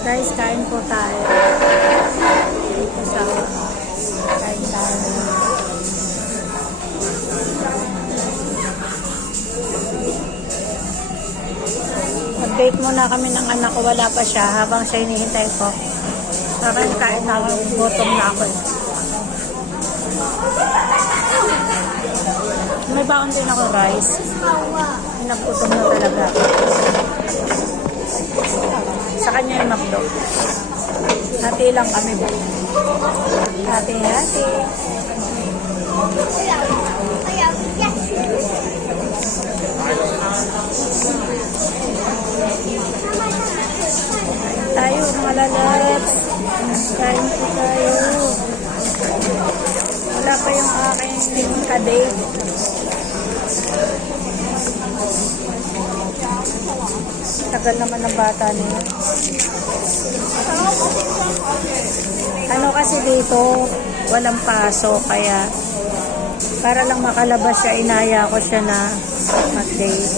Guys, kain po tayo. Dito sa kain tayo. Update muna kami ng anak ko. Wala pa siya habang siya hinihintay ko. Kain na ako. Gutom na ako. May baon din ako rice. Nagutom na talaga. Sa kanya yung McDo. Hati lang kami ba? Hati-hati. Tayo mga lalabs. Kain po tayo. Wala pa yung aking kadate. Tagal naman ng bata niya. Ano kasi dito, walang paso, kaya para lang makalabas siya, inaya ko siya na mag-date.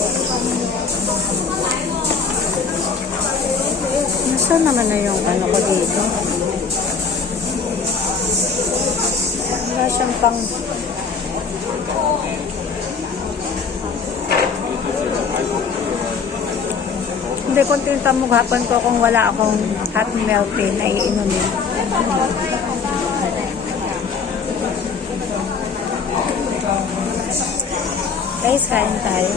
Nasaan naman na yung ano ko dito? Wala siyang pang... Hindi, kontinta mo hapon ko kung wala akong hot milk tea na iinumin. Guys, kain tayo.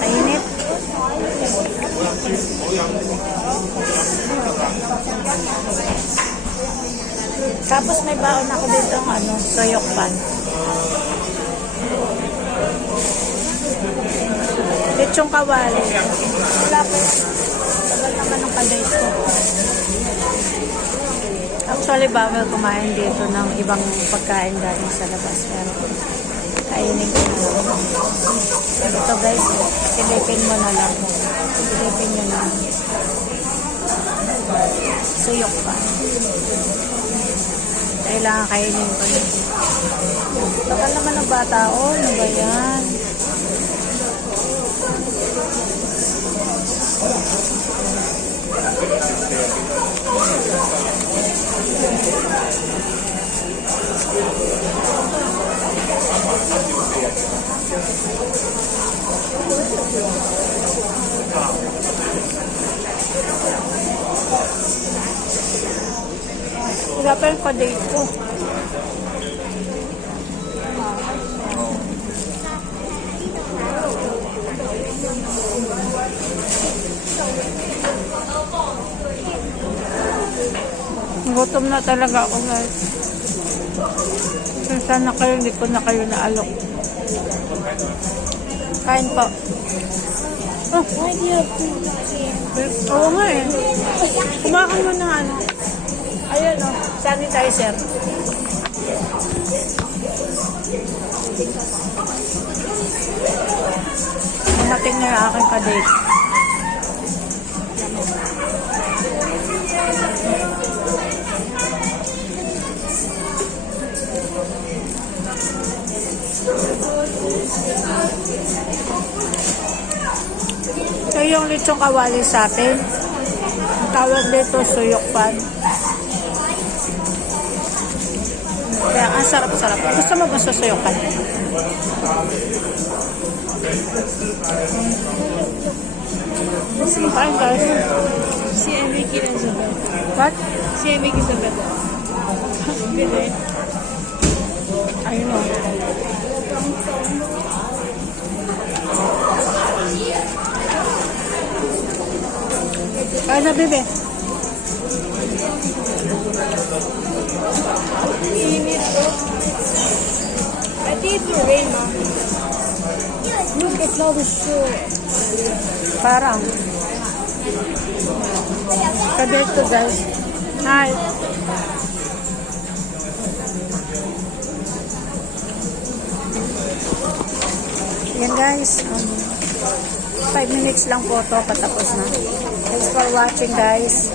Kainit. Tapos may baon ako dito ng soyok pan. Lechong kawali. Wala po. Tagal naman ng kadate ko. Actually, bawal kumain dito ng ibang pagkain galing sa labas. Pero, kainin ko na lang. Ito guys, silipin mo na lang. Silipin nyo na. Suyok pa. Kailangan kainin ko na. Tagal naman ng bata. Oh, ano ba yan? Wala pa yung kadate ko. Gutom na talaga ako guys. Sana kayo, hindi ko na kayo naalok. Kain po. Oh, why do you have to? Oo nga eh. Kumakan mo ng ano. Ayun o, sanitizer. Dumating na yung aking kadate. So yung lechong kawali sa atin, ang tawag dito suyok pan. Kaya ang sarap-sarap. Gusto mo ba sa suyok pan? Kain guys. Si Enrique na Isabel. What? Si Enrique Isabel. Bili. Ayun o. Kaya na, bebe. I think it's the rain, Mom. Look, it's all the shore. Parang. Kadate to guys. Hi. Yan guys. 5 minutes lang po to. Patapos na. Thanks for watching guys.